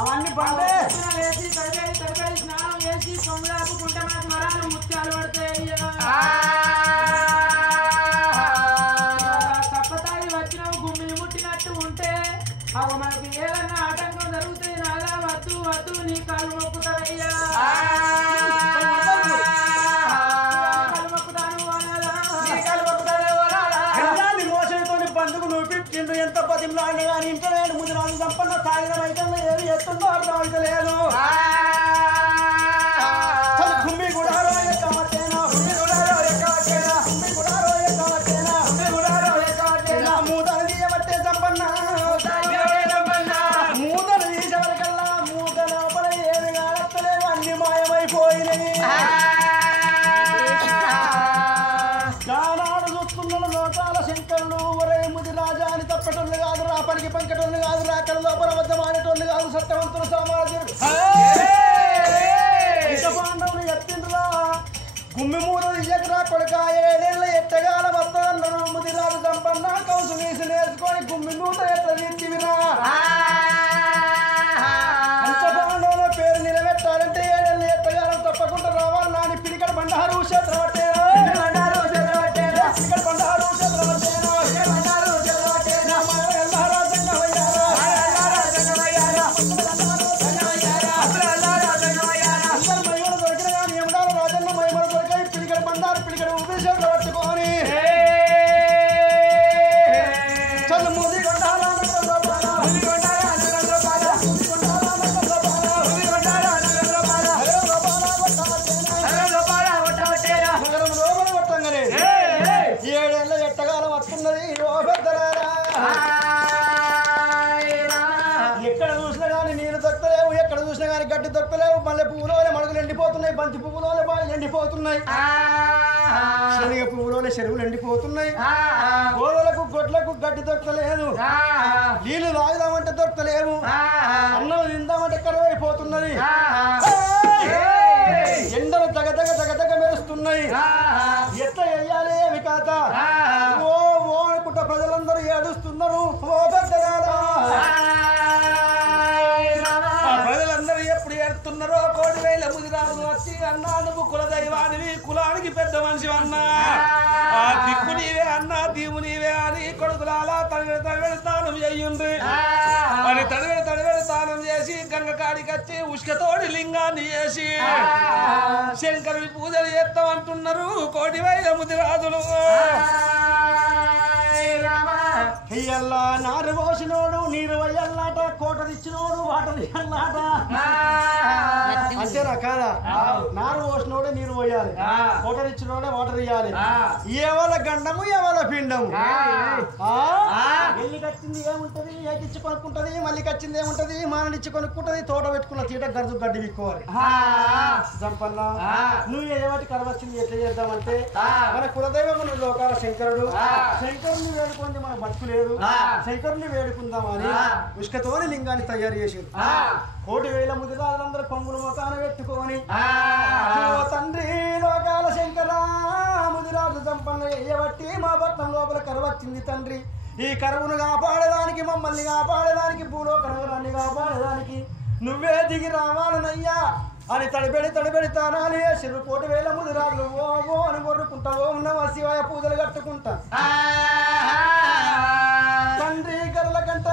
అవన్నీ పండే వేసి తరగడి స్నానం వేసి సొమ్ములాపుకుంటే మనకు మరాలు ముత్యాలు పడతాయి. తప్పతాయి వచ్చినావు గుమ్మిని ముట్టినట్టు ఉంటే అవి మనకి ఏదన్నా ఆటంకం జరుగుతుంది. నాలా వద్దు వద్దు నీ కాలు మొక్కుతాయ్యా బంధుకు నూపించిండు. ఎంత పదిలాడిన కానీ ఇంట్లో నేను ముందు నాలుగు సంపన్న తాగిన అయితే ఏమి ఎత్తుందో అర్థం అయితే లేదు. గుమ్మి కూడా కావట్టేనా గుమ్మి కూడా కావట్టేనా గుమ్మి కూడా కావట్టేనా గుమ్మి కూడా కావట్టేనా మూతలు తీయబట్టే సంపన్న మూతలు తీసేవరకల్లా మూత లోపల ఏమి కాడత్తలేవు అన్ని మాయమైపోయినాయి. నానాడు చూస్తున్న లోకాల శంకరులు ఒరే ముది రాజా అని తప్పటోళ్ళు కాదు, రా పనికి పంకటోళ్ళు కాదు, రా కళ్ళ లోపల వద్దమానేటోళ్ళు కాదు, సత్యవంతులు సామాజికులు పాండవులు ఎత్తిండ్రా గుమ్మి మూత తీయకరా కొడుక ఏడేళ్ళ ఎట్టగాల వద్దన్నారు. ముది రాజు సంపన్న కౌసు వీసి నేర్చుకొని గుమ్మి మూత ఎట్లా తీర్చివిరా. పంచపాండవుల పేరు నిలబెట్టాలంటే ఏడేళ్ళ ఎట్టగాలం తప్పకుండా రావాలి. నాని పిడికడ బండారు క్షేత్రం పట్టేరా గడ్డి దొక్కలేవు. మళ్ళీ పువ్వులోనే మడుగులు ఎండిపోతున్నాయి, బంతి పువ్వులోనే బాగా ఎండిపోతున్నాయి, శనగ పువ్వులోనే చెరువులు ఎండిపోతున్నాయి. గోదలకు గొడ్లకు గడ్డి దొక్కలేదు, నీళ్లు తాగుదామంటే దొక్కలేవు, అన్నం తిందామంటే కరువైపోతున్నది, ఎండలు దగదగ దగదగ మెరుస్తున్నాయి. ఎట్లా వెయ్యాలి ఏమి కాత ఓ ఓ అనుకుంటా ప్రజలందరూ ఏడుస్తున్నారు. ఓ పెద్దలారా ప్రజలందరూ ఎప్పుడు ఏడుతున్నారో కోటి వేల ముదిరాజు వచ్చి అన్నా నువ్వు కుల దైవానివి, కులానికి పెద్ద మనిషి అన్నా, ఆ దిక్కు నీవే అన్నా దీవు నీవే అని కొడుకులాలా తడివెడి స్నానం చెయ్యుండ్రి అని తడివెడి స్నానం చేసి గంగ కాడికి వచ్చి ఉష్కతోడి లింగాన్ని చేసి శంకరుని పూజలు చేస్తామంటున్నారు కోటి వేల ముదిరాజులు. అయ్యల్లా నారు పోసినోడు నీరు వయ్యల్లాట, కోట తెచ్చినోడు వాటర్ ఇయ్యల్లాట. అంతేనా కాదా? నారు పోసినోడే నీరు పోయాలి, కోట తెచ్చినోడే వాటర్ ఇయ్యాలి. ఎవల గండము ఎవల పిండము. ఎల్లి కచ్చింది ఏముంటది, ఏకిచ్చి కొనుక్కుంటది, మళ్ళీ కచ్చింది ఏముంటది, మాననిచ్చి కొనుక్కుంటది, తోట పెట్టుకున్న తీట గర్జు గడ్డి విక్కోవాలి. జంపన్న నువ్వు ఏవాటి కరవచ్చింది ఎట్లా చేద్దామంటే మన కులదైవం లోకాల శంకరుడు, శంకరుని వేడుకుంది మన బతుకు లేదు, శంకరుని వేడుకుందామని ఉష్కతోని లింగాన్ని తయారు చేసారు. కోటి వేల ముదిరాజులందరూ కొంగులు మొతాన పెట్టుకొని తండ్రి లోకాల శంకర ముదిరాజు సంపన్న ఎయ్యబట్టి మా పట్నం లోపల కరవచ్చింది తండ్రి. ఈ కరువును కాపాడేదానికి, మమ్మల్ని కాపాడేదానికి, భూలోకనగరాన్ని కాపాడేదానికి నువ్వే దిగి రావాలనయ్యా అని తడిబెడి తానాలి వేసిరు. కోటి వేల ముదిరాజులు ఓ ఓ అని కొరుకుంటా ఓం నమః శివాయ పూజలు కట్టుకుంటా